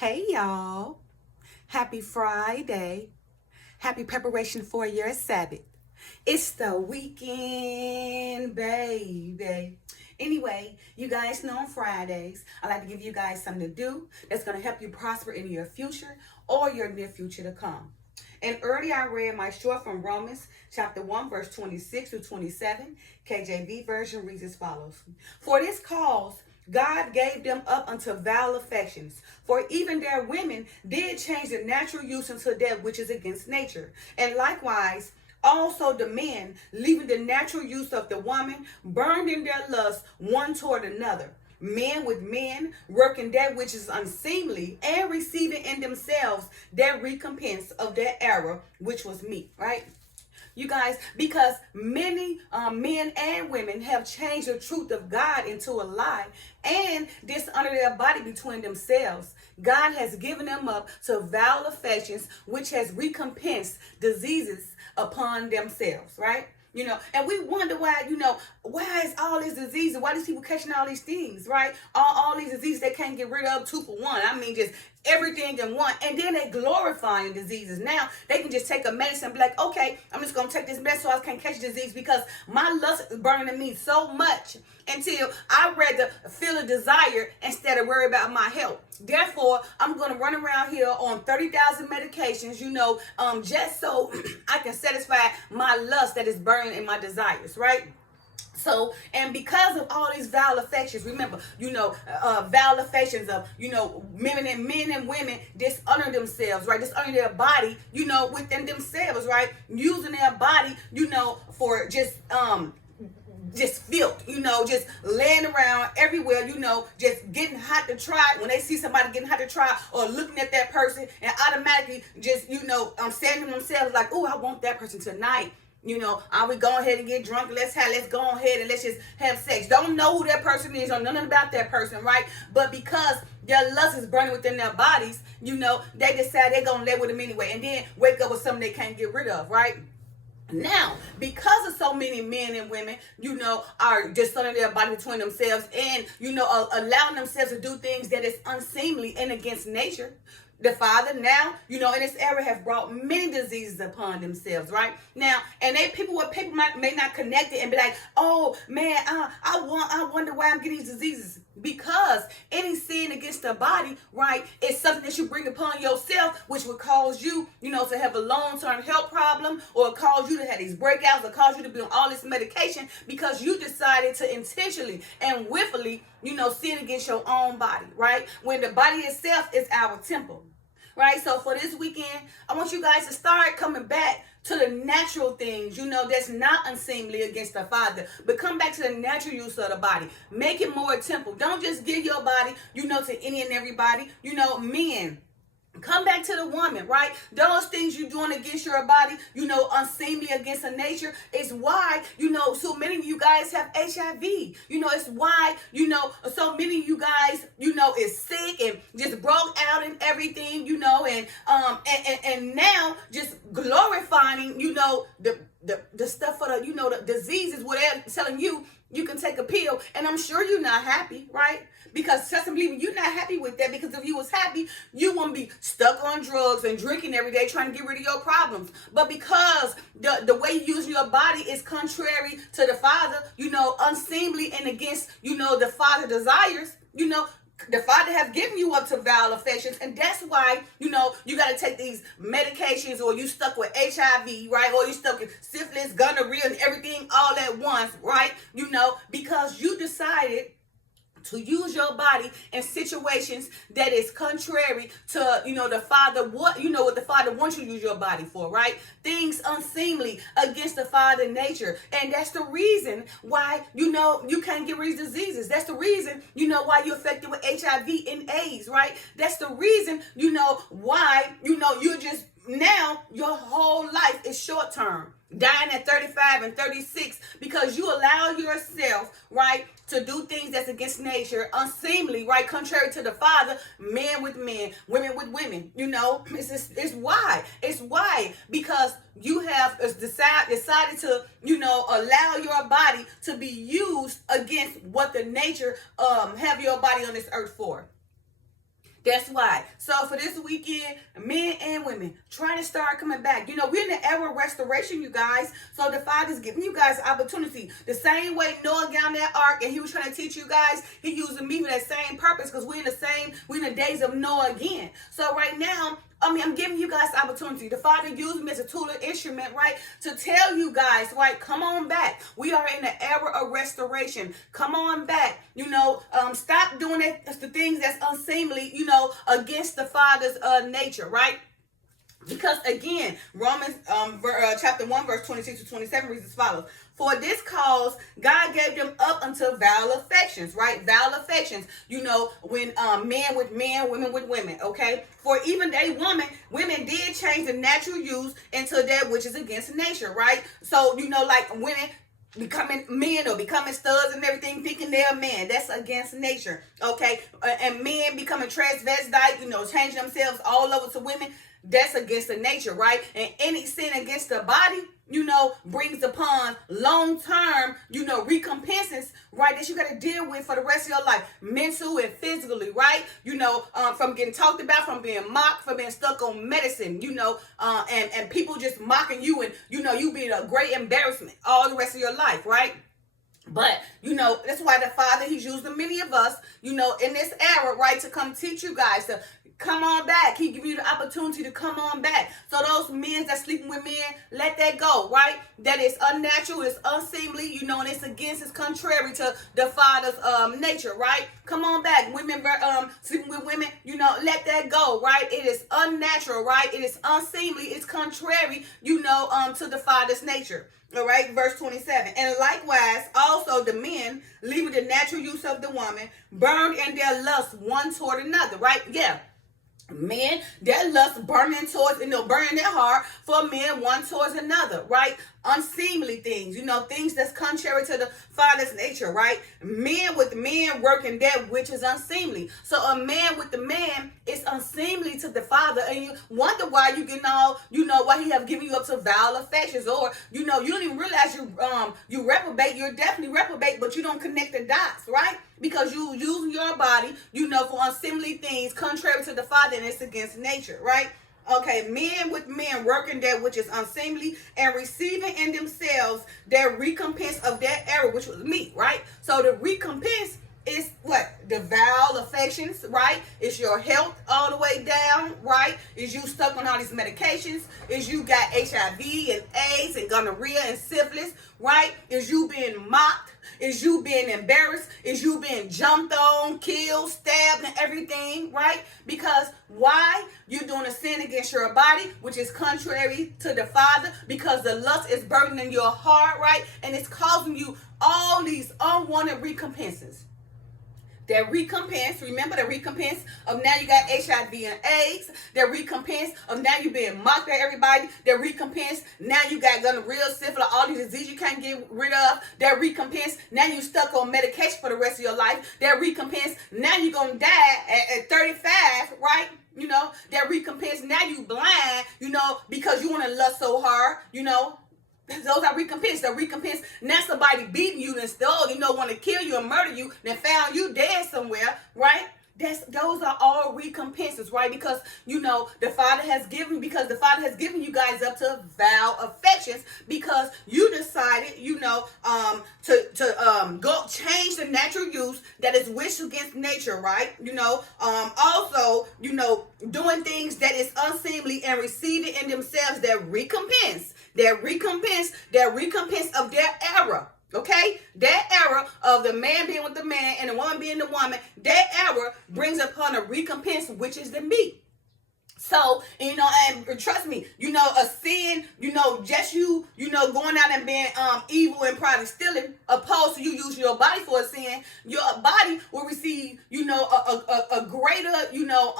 Hey y'all, happy Friday. Happy preparation for your Sabbath. It's the weekend, baby. Anyway, you guys know on Fridays, I like to give you guys something to do that's going to help you prosper in your future or your near future to come. And earlier I read my short from Romans chapter 1, verse 26 to 27. KJV version reads as follows. For this cause God gave them up unto vile affections. For even their women did change the natural use into that which is against nature. And likewise, also the men, leaving the natural use of the woman, burned in their lust one toward another. Men with men, working that which is unseemly, and receiving in themselves that recompense of their error, which was meat, right? You guys, because many men and women have changed the truth of God into a lie and dishonor their body between themselves. God has given them up to vile affections, which has recompensed diseases upon themselves, right? And we wonder why, why is all this disease and why these people catching all these things, right? All these diseases they can't get rid of, two for one. I mean, just everything in one. And then they glorifying diseases. Now they can just take a medicine and be like, okay, I'm just going to take this medicine so I can't catch disease because my lust is burning in me so much until I rather feel a desire instead of worry about my health. Therefore, I'm going to run around here on 30,000 medications, just so I can satisfy my lust that is burning in my desires, right? So, and because of all these vile affections, remember, vile affections of, men and women dishonor themselves, right? Dishonor their body, within themselves, right? Using their body, for just filth, just laying around everywhere, just getting hot to try when they see somebody getting hot to try or looking at that person and automatically just, saying to themselves like, oh, I want that person tonight. I would go ahead and get drunk. Let's go ahead and let's just have sex. Don't know who that person is or nothing about that person, right? But because their lust is burning within their bodies, they decide they're going to lay with them anyway and then wake up with something they can't get rid of, right? Now, because of so many men and women, are dishonoring their body between themselves and, allowing themselves to do things that is unseemly and against nature, the Father now, in this era have brought many diseases upon themselves, right? Now, and people may not connect it and be like, oh man, I wonder why I'm getting these diseases. Because any sin against the body, right, is something that you bring upon yourself, which would cause you, to have a long-term health problem, or cause you to have these breakouts, or cause you to be on all this medication because you decided to intentionally and willfully, sin against your own body, right? When the body itself is our temple. Right? So for this weekend, I want you guys to start coming back to the natural things, that's not unseemly against the Father. But come back to the natural use of the body. Make it more a temple. Don't just give your body, to any and everybody. Men. Come back to the woman, right? Those things you're doing against your body, unseemly against the nature, is why, so many of you guys have HIV. It's why, so many of you guys, is sick and just broke out and everything, and now just glorifying, the stuff for the, the diseases, whatever, telling you can take a pill, and I'm sure you're not happy, right? Because trust and believe me, you're not happy with that, because if you was happy, you wouldn't be stuck on drugs and drinking every day trying to get rid of your problems. But because the way you use your body is contrary to the Father, unseemly and against, the Father desires, the Father has given you up to vile affections, and that's why, you got to take these medications, or you stuck with HIV, right? Or you stuck with syphilis, gonorrhea, and everything all at once, right? Because you decided to use your body in situations that is contrary to, the Father, what the Father wants you to use your body for, right? Things unseemly against the Father nature. And that's the reason why, you can't get rid of diseases. That's the reason, why you're affected with HIV and AIDS, right? That's the reason, why, you're just, now your whole life is short term. Dying at 35 and 36 because you allow yourself, right, to do things that's against nature, unseemly, right, contrary to the Father. Men with men, women with women, it's why. It's why, because you have decided to, allow your body to be used against what the nature have your body on this earth for. That's why. So for this weekend, men and women, try to start coming back. You know, we're in the era of restoration, you guys. So the Father's giving you guys opportunity. The same way Noah got on that ark and he was trying to teach you guys, he using me for that same purpose, because we're in the days of Noah again. So right now, I'm giving you guys the opportunity. The Father used me as a tool and instrument, right, to tell you guys, right, come on back. We are in the era of restoration. Come on back. You know, stop doing it, the things that's unseemly, you know, against the Father's nature, right? Because again, Romans chapter 1, verse 26 to 27 reads as follows. For this cause, God gave them up unto vile affections, right? Vile affections, you know, when men with men, women with women, okay? For even women did change the natural use into that which is against nature, right? So, you know, like women becoming men or becoming studs and everything, thinking they're a man. That's against nature, okay? And men becoming transvestite, you know, changing themselves all over to women. That's against the nature, right? And any sin against the body, you know, brings upon long-term, you know, recompenses, right, that you got to deal with for the rest of your life, mental and physically, right? You know, from getting talked about, from being mocked, from being stuck on medicine, you know, and people just mocking you, and, you know, you being a great embarrassment all the rest of your life, right? But, you know, that's why the Father, he's using many of us, you know, in this era, right, to come teach you guys to come on back. He give you the opportunity to come on back. So those men that sleeping with men, let that go, right? That is unnatural, it's unseemly, you know, and it's contrary to the Father's nature, right? Come on back. Women sleeping with women, you know, let that go, right? It is unnatural, right? It is unseemly, it's contrary, you know, to the Father's nature. All right, verse 27. And likewise, also the men, leaving the natural use of the woman, burned in their lust one toward another, right? Yeah. Men, their lust burning towards, you know, burning their heart for men one towards another, right? Unseemly things, you know, things that's contrary to the Father's nature, right? Men with men working that which is unseemly. So a man with the man is unseemly to the Father, and you wonder why you getting all, you know, why he have given you up to vile affections, or, you know, you don't even realize you reprobate. You're definitely reprobate, but you don't connect the dots, right? Because you using your body, you know, for unseemly things contrary to the Father, and it's against nature, right? Okay, men with men working that which is unseemly, and receiving in themselves their recompense of that error, which was meat, right? So the recompense is what? The vile affections, right? It's your health all the way down, right? Is you stuck on all these medications? Is you got HIV and AIDS and gonorrhea and syphilis, right? Is you being mocked? Is you being embarrassed? Is you being jumped on, killed, stabbed, and everything, right? Because why? You're doing a sin against your body, which is contrary to the Father, because the lust is burdening your heart, right? And it's causing you all these unwanted recompenses. That recompense, remember the recompense of now you got HIV and AIDS. The recompense of now you being mocked by everybody. The recompense, now you got gonorrhea, syphilis, all these diseases you can't get rid of. That recompense, now you stuck on medication for the rest of your life. That recompense, now you're going to die at 35, right? You know, that recompense, now you blind, you know, because you want to lust so hard, you know. Those are recompense. The recompense, now somebody beating you and still, you know, want to kill you and murder you, then found you dead somewhere, right? Those are all recompenses, right? Because, you know, the Father has given you guys up to vile affections, because you decided, you know, to go change the natural use that is wished against nature, right? You know, also, you know, doing things that is unseemly and receiving in themselves their recompense of their error. Okay, that error of the man being with the man and the woman being the woman, that error brings upon a recompense, which is the meat. So, you know, and trust me, you know, a sin, you know, just you know, going out and being evil and probably stealing, opposed to you using your body for a sin, your body will receive, you know, a greater, you know,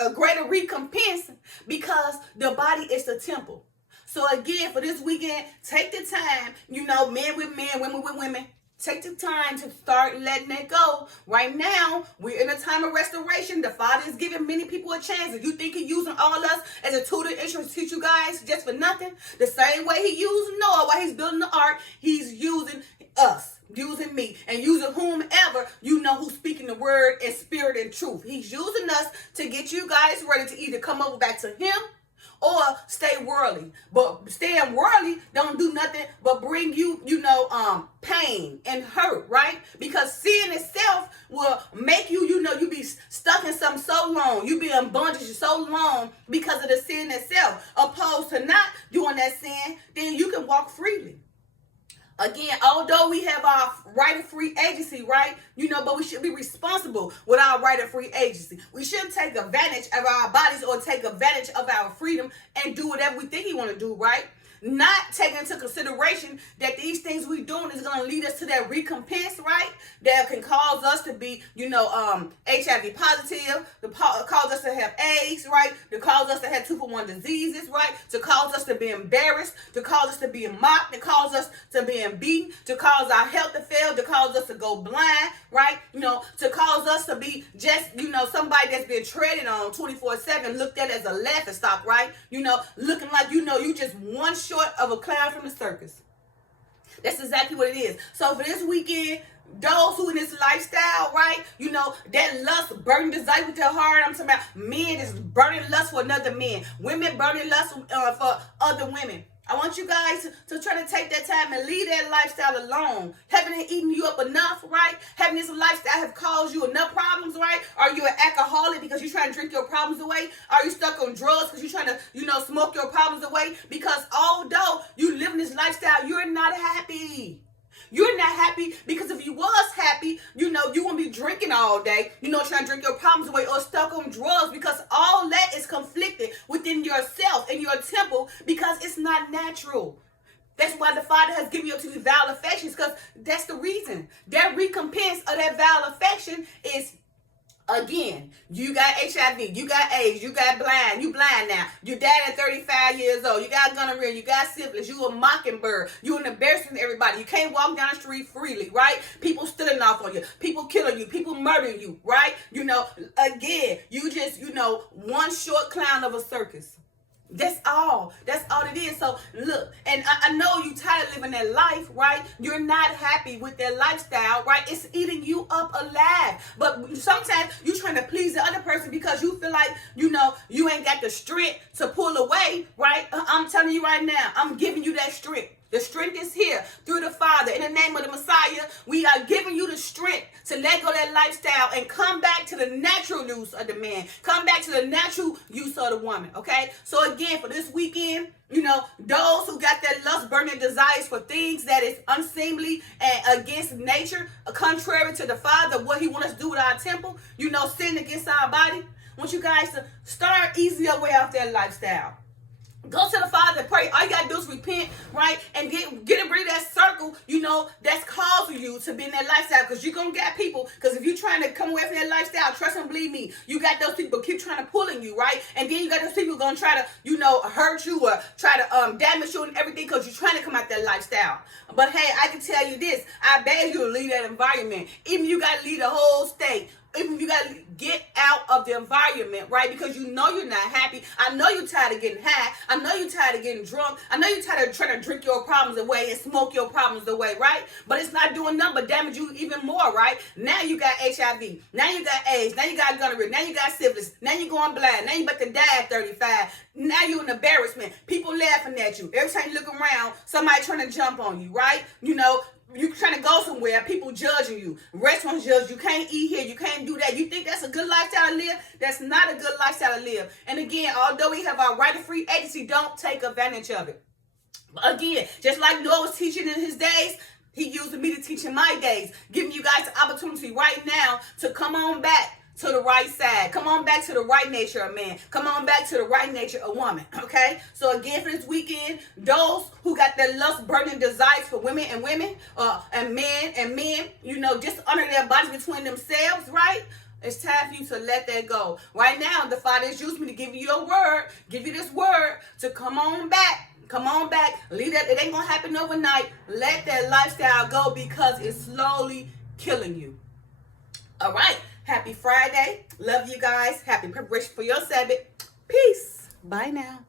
a greater recompense, because the body is the temple. So again, for this weekend, take the time, you know, men with men, women with women, take the time to start letting it go. Right now, we're in a time of restoration. The Father is giving many people a chance. If you think He's using all us as a tutor to teach you guys just for nothing, the same way He used Noah while He's building the ark, He's using us. using me, and using whomever, you know, who's speaking the word in spirit and truth. He's using us to get you guys ready to either come over back to him or stay worldly. But staying worldly don't do nothing but bring you, pain and hurt, right? Because sin itself will make you, you be stuck in something so long. You be in bondage so long because of the sin itself. Opposed to not doing that sin, then you can walk freely. Again, although we have our right of free agency, right? But we should be responsible with our right of free agency. We shouldn't take advantage of our bodies or take advantage of our freedom and do whatever we think we want to do, right? Not taking into consideration that these things we're doing is going to lead us to that recompense, right? That can cause us to be, HIV positive, to cause us to have AIDS, right? To cause us to have 2-for-1 diseases, right? To cause us to be embarrassed, to cause us to be mocked, to cause us to be beaten, to cause our health to fail, to cause us to go blind, right? To cause us to be just, somebody that's been treaded on 24/7, looked at as a laughing stock, right? Looking like, you just one short of a clown from the circus. That's exactly what it is. So for this weekend, those who in this lifestyle, right, that lust, burning desire with their heart. I'm talking about men is burning lust for another man. Women burning lust for other women. I want you guys to try to take that time and leave that lifestyle alone. Haven't it eaten you up enough, right? Having this lifestyle have caused you enough problems, right? Are you an alcoholic because you're trying to drink your problems away? Are you stuck on drugs because you're trying to, smoke your problems away? Because although you live in this lifestyle, you're not happy. You're not happy because if you was happy, you wouldn't be drinking all day, trying to drink your problems away or stuck on drugs, because all that is conflicted within yourself and your temple because it's not natural. That's why the Father has given you up to these vile affections, because that's the reason. That recompense of that vile affection is, again, you got HIV, you got AIDS, you got blind, you blind now. You died at 35 years old. You got gonorrhea, you got syphilis, you a mockingbird, you an embarrassment to everybody. You can't walk down the street freely, right? People stealing off on you, people killing you, people murdering you, right? Again, you just, one short clown of a circus. That's all it is. So look, and I know you tired of living that life, right? You're not happy with that lifestyle, right? It's eating you up alive. But sometimes you're trying to please the other person because you feel like, you ain't got the strength to pull away, right? I'm telling you right now, I'm giving you that strength. The strength is here through the Father. In the name of the Messiah, we are giving you the strength to let go of that lifestyle and come back to the natural use of the man. Come back to the natural use of the woman, okay? So again, for this weekend, those who got that lust, burning desires for things that is unseemly and against nature, contrary to the Father, what he wants us to do with our temple, sin against our body. I want you guys to start easing your way off that lifestyle. Go to the Father and pray. All you got to do is repent, right? And get rid of that circle, that's causing you to be in that lifestyle. Because you're going to get people. Because if you're trying to come away from that lifestyle, trust and believe me, you got those people keep trying to pull in you, right? And then you got those people going to try to, hurt you or try to damage you and everything because you're trying to come out that lifestyle. But hey, I can tell you this. I beg you to leave that environment. Even if you got to leave the whole state. Even if you got to get out of the environment, right? Because you're not happy. I know you're tired of getting high. I know you're tired of getting drunk. I know you're tired of trying to drink your problems away and smoke your problems away, right? But it's not doing nothing but damage you even more, right? Now you got HIV. Now you got AIDS. Now you got gonorrhea. Now you got syphilis. Now you're going blind. Now you about to die at 35. Now you're an embarrassment. People laughing at you. Every time you look around, somebody trying to jump on you, right? You trying to go somewhere, people judging you. Restaurants judge you. Can't eat here. You can't do that. You think that's a good lifestyle to live? That's not a good lifestyle to live. And again, although we have our right of free agency, don't take advantage of it. But again, just like Noah was teaching in his days, he used me to teach in my days, giving you guys the opportunity right now to come on back to the right side. Come on back to the right nature of man. Come on back to the right nature of woman. Okay? So again, for this weekend, those who got that lust, burning desires for women and men, dishonor their bodies between themselves, right? It's time for you to let that go. Right now, the Father has used me to give you your word, give you this word to come on back. Come on back. Leave that. It ain't going to happen overnight. Let that lifestyle go because it's slowly killing you. All right. Happy Friday. Love you guys. Happy preparation for your Sabbath. Peace. Bye now.